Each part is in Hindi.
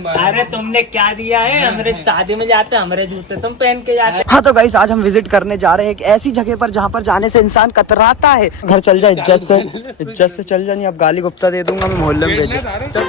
अरे तुमने क्या दिया है? हमारे शादी में जाते हमारे जूते तुम पहन के जाते। हाँ तो गाइस आज हम विजिट करने जा रहे हैं एक ऐसी जगह पर जहाँ पर जाने से इंसान कतराता है। घर चल जा, इज्जत से चल जा, नहीं अब गाली गुप्ता दे दूंगा मैं मोहल्ले में भेज। चल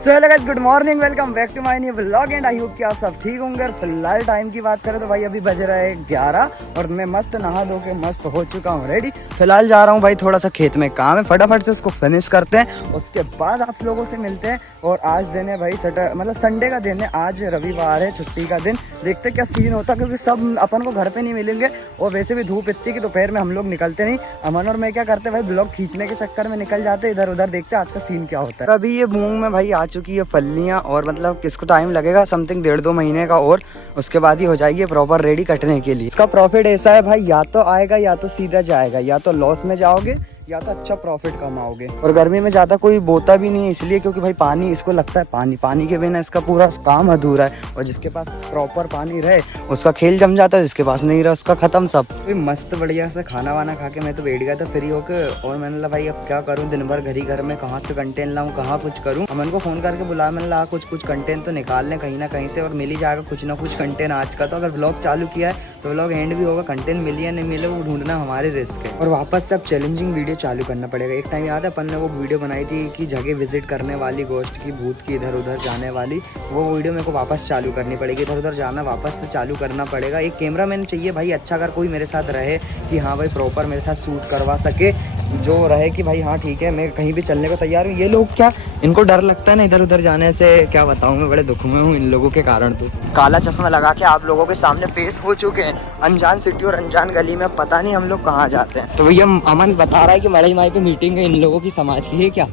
so hello guys, good morning, welcome back to my new vlog and I hope कि आप सब ठीक होंगे। और फिलहाल टाइम की बात करें तो भाई अभी बज रहा है 11 और मैं मस्त नहा धो के मस्त हो चुका हूँ रेडी। फिलहाल जा रहा हूँ भाई, थोड़ा सा खेत में काम है, फटाफट से उसको फिनिश करते हैं, उसके बाद आप लोगों से मिलते हैं। और आज दिन है भाई संडे का दिन है, आज रविवार है, छुट्टी का दिन। देखते हैं क्या सीन होता है, क्योंकि सब अपन को घर पे नहीं मिलेंगे और वैसे भी धूप इतनी कि दोपहर में हम लोग निकलते नहीं। अमन और मैं क्या करते हैं भाई, ब्लॉग खींचने के चक्कर में निकल जाते हैं इधर उधर, देखते हैं आज का सीन क्या होता है। अभी ये मूंग में भाई आ चुकी है फलियां और मतलब किसको टाइम लगेगा समथिंग 1.5-2 महीने का, और उसके बाद ही हो जाएगी प्रॉपर रेडी कटने के लिए। इसका प्रॉफिट ऐसा है भाई, या तो आएगा या तो सीधा जाएगा, या तो लॉस में जाओगे या तो अच्छा प्रॉफिट कमाओगे। और गर्मी में ज्यादा कोई बोता भी नहीं है इसलिए क्योंकि भाई पानी इसको लगता है, पानी के बिना इसका पूरा काम अधूरा है। और जिसके पास प्रॉपर पानी रहे उसका खेल जम जाता है, जिसके पास नहीं रहा उसका खत्म सब। मस्त बढ़िया से खाना वाना खा के मैं तो बैठ गया था फ्री होकर, और मैंने बोला भाई अब क्या करूँ, दिन भर घर में कहाँ से कंटेंट लाऊं, कहाँ कुछ करूँ। अमन को फोन करके बुलाया, मैंने कहा कुछ कंटेंट तो निकाल लें कहीं ना कहीं से, और मिल ही जाएगा कुछ ना कुछ कंटेंट आज का। तो अगर ब्लॉग चालू किया है तो ब्लॉग एंड भी होगा, कंटेंट मिले या नहीं मिले वो ढूंढना हमारे रिस्क है। और वापस से अब चैलेंजिंग वीडियो चालू करना पड़ेगा। एक टाइम याद है अपन ने वो वीडियो बनाई थी कि जगह विजिट करने वाली, गोश्त की, भूत की, इधर उधर जाने वाली, वो वीडियो मेरे को वापस चालू करनी पड़ेगी। इधर उधर जाना वापस से चालू करना पड़ेगा। एक कैमरा मैन चाहिए भाई अच्छा, अगर कोई मेरे साथ रहे कि हाँ भाई प्रॉपर मेरे साथ शूट करवा सके, जो रहे कि भाई हाँ ठीक है मैं कहीं भी चलने को तैयार हूँ। ये लोग क्या, इनको डर लगता है ना इधर उधर जाने से, क्या बताऊँ मैं बड़े दुख में हूँ इन लोगों के कारण। तो काला चश्मा लगा के आप लोगों के सामने पेश हो चुके हैं अनजान सिटी और अनजान गली में, पता नहीं हम लोग कहाँ जाते हैं। तो भैया अमन बता रहा है कि मड़ई माई पे मीटिंग है इन लोगों की, समाज की है क्या?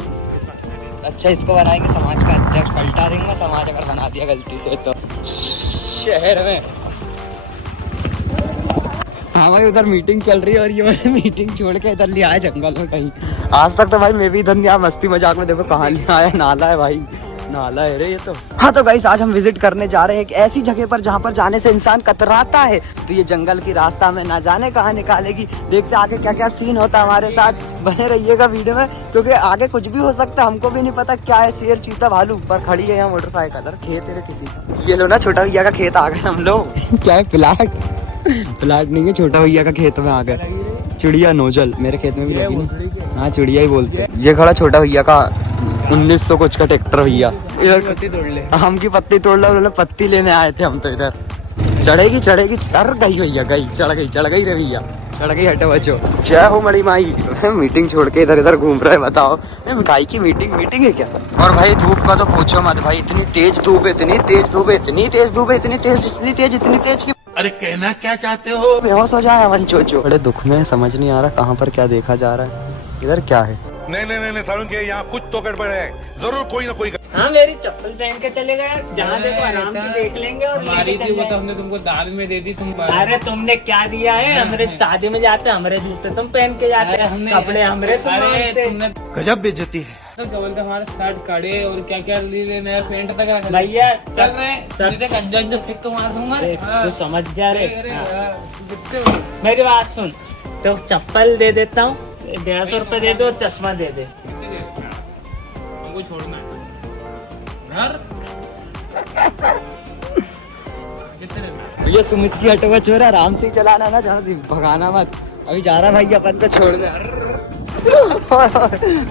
अच्छा इसको बनाएंगे समाज का अध्यक्ष, पलटा देंगे समाज अगर बना दिया गलती से तो शहर में। हाँ भाई उधर मीटिंग चल रही है और ये मीटिंग छोड़ के इधर ले आया जंगल में कहीं। आज तक तो भाई मैं भी इधर नहीं आया, मस्ती मजाक में, देखो कहाँ ले आया, नाला है भाई, नाला है रे ये तो। हाँ तो गाइस आज हम विजिट करने जा रहे हैं एक ऐसी जगह पर जहाँ पर जाने से इंसान कतराता है। तो ये जंगल की रास्ता में ना जाने कहाँ निकालेगी, देखते आगे क्या क्या सीन होता है हमारे साथ। बने रहिएगा वीडियो में क्योंकि आगे कुछ भी हो सकता है, हमको भी नहीं पता क्या है, शेर चीता भालू पर खड़ी है यहाँ मोटरसाइकिल। खेत है किसी का, ये लो ना छोटा भैया का खेत आ गए हम लोग। क्या है प्लाट नहीं है, छोटा भैया का खेत में आ गए। चिड़िया नोजल मेरे खेत में भी लगी ना, हाँ चिड़िया ही बोलते हैं। ये खड़ा छोटा भैया का 1900 कुछ का ट्रैक्टर भैया, इधर पत्ती तोड़ ले, आम की पत्ती तोड़ लो, पत्ती लेने आए थे हम तो इधर। चढ़ेगी अरे गई भैया गई, चढ़ गई रे भैया, चढ़ गई, हटो बचो। जय हो मड़ी माई। मीटिंग छोड़ के इधर घूम रहे, बताओ मिठाई की मीटिंग है क्या? और भाई धूप का तो पूछो मत भाई, इतनी तेज धूप है, इतनी तेज की अरे कहना क्या चाहते हो? बेहोश हो जाए अमन चोचो। बड़े दुख में, समझ नहीं आ रहा कहाँ पर क्या देखा जा रहा है, इधर क्या है। नहीं सारुण के यहाँ कुछ तो गड़बड़ है, जरूर कोई ना कोई। हाँ मेरी चप्पल पहन के चले गए, जहाँ देखो आराम से देख लेंगे। और हमारी थी वो तो हमने तुमको दाल में दे दी, तुम अरे तुमने क्या दिया है? हमारे शादी में जाते हमारे जूते तुम पहन के जाते, कपड़े हमरे तुमने गजब बेइज्जती है। तो क्या बोलते हमारे शर्ट कड़े और क्या क्या लेने, पेंट तक रख भैया चल रहे कंजन फिर तो मार दूंगा। तू समझ जा रे, मेरी बात सुन, तो चप्पल दे देता हूँ, 150 रुपए दे दो और चश्मा दे दे। हमको छोड़ना घर कितने? ये सुमित की हटवा चोर है, आराम से ही चलाना ना, जहाँ भगाना मत। अभी जा रहा भाई अपन को छोड़ने,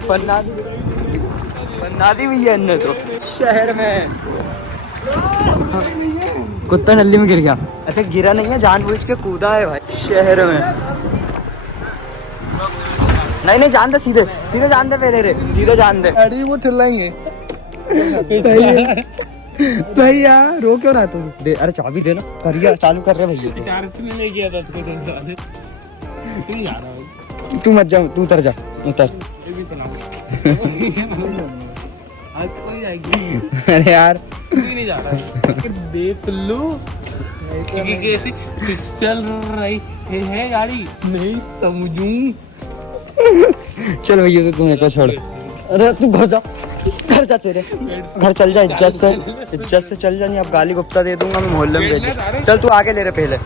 बना दी भैया इनने तो शहर में। कुत्ता नली में गिर गया, अच्छा गिरा नहीं है, जानबूझ के कूदा है भाई शहर में। नहीं जान दे, सीधे जान दे, पहले रे सीधे जान दे। अरे वो चिल्लाएंगे भैया रो क्यों रहा तू? दे, अरे चाबी देना, करिए चालू कर रहे भैया। में ले गया था तू मत जा, तू उतर जा, उतर। अरे यार नहीं जा रहा बेपल्लू चल रही है गाड़ी, नहीं समझूं। चल भैया तो तुम्हें को छोड़, अरे तू घर जा तेरे घर चल जा, इज्जत से चल जा, नहीं अब गाली गुप्ता दे दूंगा मैं मोहल्ले में भेज। चल तू आगे ले रहे पहले।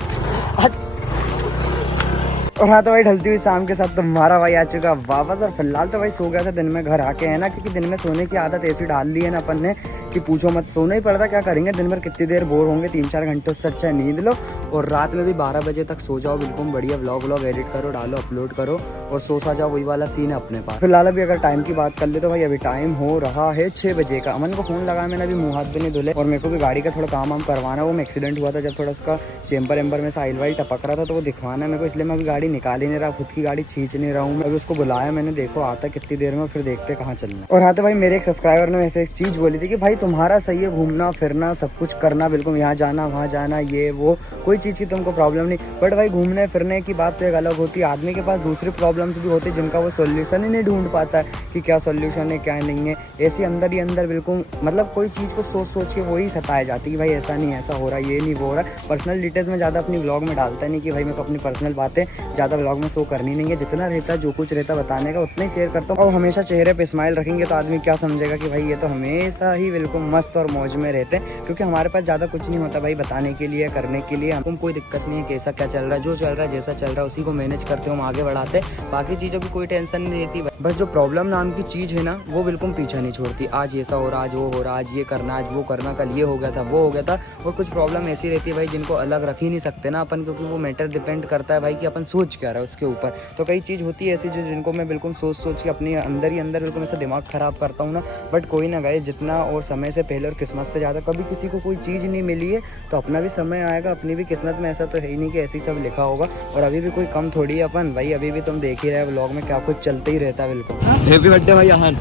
और हाँ तो भाई ढलती हुई शाम के साथ तुम्हारा भाई आ चुका वापस। और फिलहाल तो भाई सो गया था दिन में घर आके, है ना, क्योंकि दिन में सोने की आदत ऐसी डाल ली है ना अपन ने कि पूछो मत। सोना ही पड़ता, क्या करेंगे दिन भर, कितनी देर बोर होंगे, 3-4 घंटे, उससे अच्छा नींद लो और रात में भी 12 बजे तक सो जाओ, बिल्कुल बढ़िया व्लॉग एडिट करो, डालो, अपलोड करो और सो सा जाओ, वही वाला सीन है अपने पास। फिलहाल अभी अगर टाइम की बात कर ले तो भाई अभी टाइम हो रहा है 6 बजे का। अमन को फ़ोन लगाया मैंने, अभी मुँह हाथ भी नहीं धुले और मेरे को भी गाड़ी का थोड़ा काम वाम करवाना। वो मैं एक्सीडेंट हुआ था जब थोड़ा उसका चेम्बर एम्बर में साइल वाइल टपक रहा था, तो वो दिखवाना है मेरे को, इसलिए मैं अभी गाड़ी निकाल ही नहीं रहा, खुद की गाड़ी खींच नहीं रहा हूँ मैं। अभी उसको बुलाया मैंने, देखो आता कितनी देर में, फिर देखते कहाँ चलना। और हाँ तो भाई मेरे एक सब्सक्राइबर ने वैसे एक चीज़ बोली थी कि भाई तुम्हारा सही है घूमना फिरना, सब कुछ करना, बिल्कुल यहाँ जाना वहाँ जाना, ये वो, कोई चीज़ की तुमको प्रॉब्लम नहीं। बट भाई घूमने फिरने की बात तो एक अलग होती है, आदमी के पास दूसरी प्रॉब्लम्स भी होती है जिनका वो सोल्यूशन ही नहीं ढूंढ पाता है कि क्या सोल्यूशन है क्या नहीं है। ऐसी अंदर ही अंदर बिल्कुल मतलब कोई चीज़ को सोच सोच के वही सताया जाती है कि भाई ऐसा नहीं, ऐसा हो रहा है, ये नहीं वो हो रहा है। पर्सनल डिटेल्स में ज़्यादा अपनी व्लॉग में डालता नहीं कि भाई मेरे को अपनी पर्सनल बातें ज़्यादा व्लॉग में शो करनी नहीं है। जितना रहता है जो कुछ रहता है बताने का उतना ही शेयर करता हूँ। और हमेशा चेहरे पे स्माइल रखेंगे तो आदमी क्या समझेगा कि भाई ये तो हमेशा ही बिल्कुल मस्त और मौज में रहते हैं, क्योंकि हमारे पास ज़्यादा कुछ नहीं होता भाई बताने के लिए, करने के लिए। हमको कोई दिक्कत नहीं है कैसा क्या चल रहा है, जो चल रहा है जैसा चल रहा है उसी को मैनेज करते हम आगे बढ़ाते हैं। बाकी चीज़ों की कोई टेंशन नहीं रहती, बस जो प्रॉब्लम नाम की चीज़ है ना वो बिल्कुल पीछा नहीं छोड़ती। आज ऐसा हो रहा, आज वो हो रहा, आज ये करना, आज वो करना, कल ये हो गया था, वो हो गया था। और कुछ प्रॉब्लम ऐसी रहती है भाई जिनको अलग रख ही नहीं सकते ना अपन, क्योंकि वो मैटर डिपेंड करता है भाई कि अपन सोच क्या रहा है उसके ऊपर। तो कई चीज़ होती है ऐसी जो जिनको मैं बिल्कुल सोच के अपने अंदर ही अंदर बिल्कुल ऐसा दिमाग ख़राब करता हूँ ना। बट कोई ना गए जितना और समय से पहले और किस्मत से ज़्यादा कभी किसी को कोई चीज़ नहीं मिली है तो अपना भी समय आएगा, अपनी भी किस्मत में ऐसा तो है ही नहीं कि ऐसे ही सब लिखा होगा। और अभी भी कोई कम थोड़ी है अपन भाई, अभी भी तुम देख ही रहे हो व्लॉग में क्या कुछ चलते ही रहता है बिल्कुल। हैप्पी बर्थडे भाई आहान,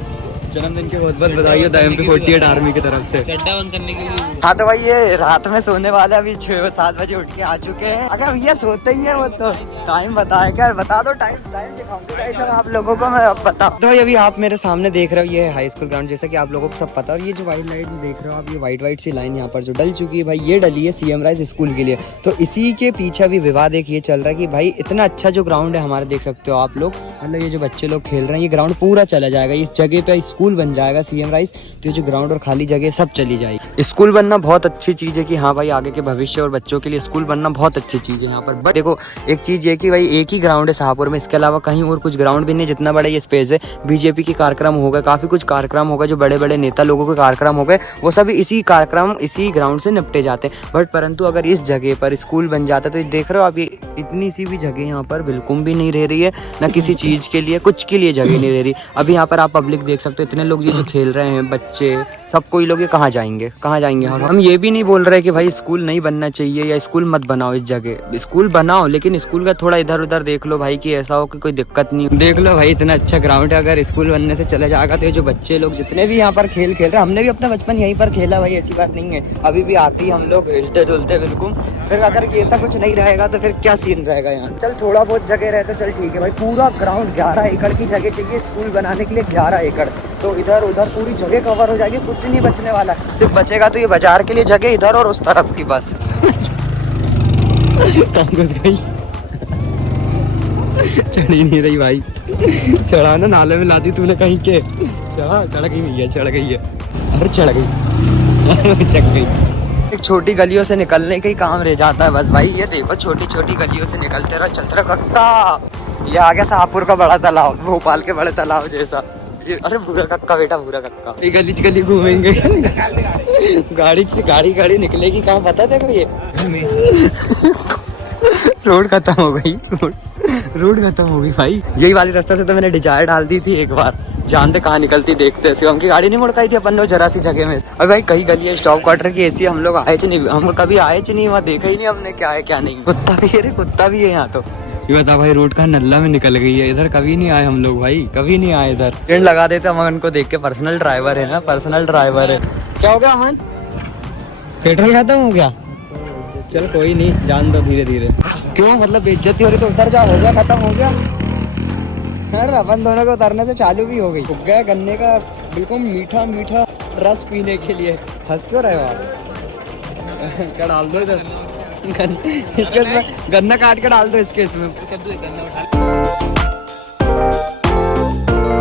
जन्मदिन के बहुत बहुत बधाई हो MP48 आर्मी की तरफ से। गड्ढा बंद करने के लिए। हाँ तो भाई ये रात में सोने वाले अभी 6-7 बजे उठ के आ चुके हैं। अगर भैया सोते ही है वो तो टाइम बताए क्या, बता दो टाइम दिखाऊंगा आप लोगों को मैं अब बता। तो भाई अभी आप मेरे सामने देख रहे हो ये हाई स्कूल ग्राउंड, जैसा कि आप लोगों को सब पता है। और ये जो व्हाइट लाइट देख रहे हो आप, ये व्हाइट सी लाइन यहाँ पर जो डल चुकी है भाई, ये डली है CM राइज स्कूल के लिए। तो इसी के पीछे भी विवाद एक ये चल रहा है कि भाई इतना अच्छा जो ग्राउंड है हमारा, देख सकते हो आप लोग, मतलब ये जो बच्चे लोग खेल रहे हैं, ये ग्राउंड पूरा चला जाएगा, इस जगह पे स्कूल बन जाएगा CM राइज। तो ये जो ग्राउंड और खाली जगह सब चली जाएगी। स्कूल बनना बहुत अच्छी चीज है कि हाँ भाई आगे के भविष्य और बच्चों के लिए स्कूल बनना बहुत अच्छी चीज है यहाँ पर। बट देखो एक चीज ये कि भाई एक ही ग्राउंड है शाहपुर में, इसके अलावा कहीं और कुछ ग्राउंड भी नहीं, जितना बड़ा ये स्पेस है। बीजेपी के कार्यक्रम हो गए, काफी कुछ कार्यक्रम हो गए, जो बड़े बड़े नेता लोगों के कार्यक्रम हो गए, वो सभी इसी कार्यक्रम इसी ग्राउंड से निपटे जाते हैं। बट परंतु अगर इस जगह पर स्कूल बन जाता तो देख रहे हो आप, ये इतनी सी भी जगह यहाँ पर बिल्कुल भी नहीं रह रही है, न किसी चीज के लिए, कुछ के लिए जगह नहीं रह रही। अभी यहाँ पर आप पब्लिक देख सकते हो, इतने लोग ये जो खेल रहे हैं बच्चे सब, कोई लोग ये कहाँ जाएंगे कहाँ जाएंगे। हम ये भी नहीं बोल रहे कि भाई स्कूल नहीं बनना चाहिए या स्कूल मत बनाओ, इस जगह स्कूल बनाओ, लेकिन स्कूल का थोड़ा इधर उधर देख लो भाई कि ऐसा हो कि कोई दिक्कत नहीं। देख लो भाई इतना अच्छा ग्राउंड है, अगर स्कूल बनने से चले जाएगा तो ये जो बच्चे लोग जितने भी यहाँ पर खेल रहे हैं, हमने भी अपना बचपन यहीं पर खेला भाई, ऐसी बात नहीं है। अभी भी आते ही हम लोग हिलते डुलते बिल्कुल। फिर अगर ऐसा कुछ नहीं रहेगा तो फिर क्या सीन रहेगा यहाँ। चल थोड़ा बहुत जगह रहता चल ठीक है भाई, पूरा ग्राउंड 11 एकड़ की जगह चाहिए स्कूल बनाने के लिए, 11 एकड़। तो इधर उधर पूरी जगह कवर हो जाएगी, कुछ नहीं बचने वाला, सिर्फ बचेगा तो ये बाजार के लिए जगह इधर और उस तरफ की बस। चढ़ी नहीं रही भाई, चढ़ाना नाले में लादी तूने कहीं के, चढ़ गई भैया, चढ़ गई है, अरे चढ़ गई चढ़ गई। एक छोटी गलियों से निकलने का ही काम रह जाता है बस भाई। ये देखो छोटी छोटी गलियों से निकलते रहो, चलते रहो कक्का। ये आ गया शाहपुर का बड़ा तालाब, भोपाल के बड़े तालाब जैसा। अरे भूरा कक्का बेटा, भूरा कक्का। ये गली गली घूमेंगे, गाड़ी से गाड़ी निकलेगी कहाँ पता देखो। ये रोड खत्म हो गई, रोड खत्म हो गई भाई। यही वाली रास्ते से तो मैंने डिजायर डाल दी थी एक बार, जानते कहाँ निकलती देखते। शिवम की गाड़ी नहीं मुड़काई थी अपन लोग जरा सी जगह में। अरे भाई कई गली है स्टॉप क्वार्टर की ऐसी, हम लोग आए नहीं, हम कभी आए नहीं वहाँ, देखा ही नहीं हमने क्या है क्या नहीं। कुत्ता भी है, कुत्ता भी है यहाँ तो। ये बता भाई रोड का नल्ला में निकल गई है, इधर कभी नहीं आए हम लोग भाई, कभी नहीं आए इधर। ट्रेंड लगा देते हम उनको देख के, पर्सनल ड्राइवर है ना, पर्सनल ड्राइवर है। क्या हो गया अमन, पेट्रोल खत्म हो गया? चल कोई नहीं, जान दो धीरे धीरे। क्यों मतलब बेइज्जती हो रही तो उतर जा, हो गया खत्म हो गया। यार अपन दोनों को उतरने से चालू भी हो गई। उग गया गन्ने का बिल्कुल मीठा मीठा रस पीने के लिए। हंस क्यों रहे हो आप? क्या डाल दो इधर, इसके इसमें गन्ना काट के डाल दो इसके इसमें।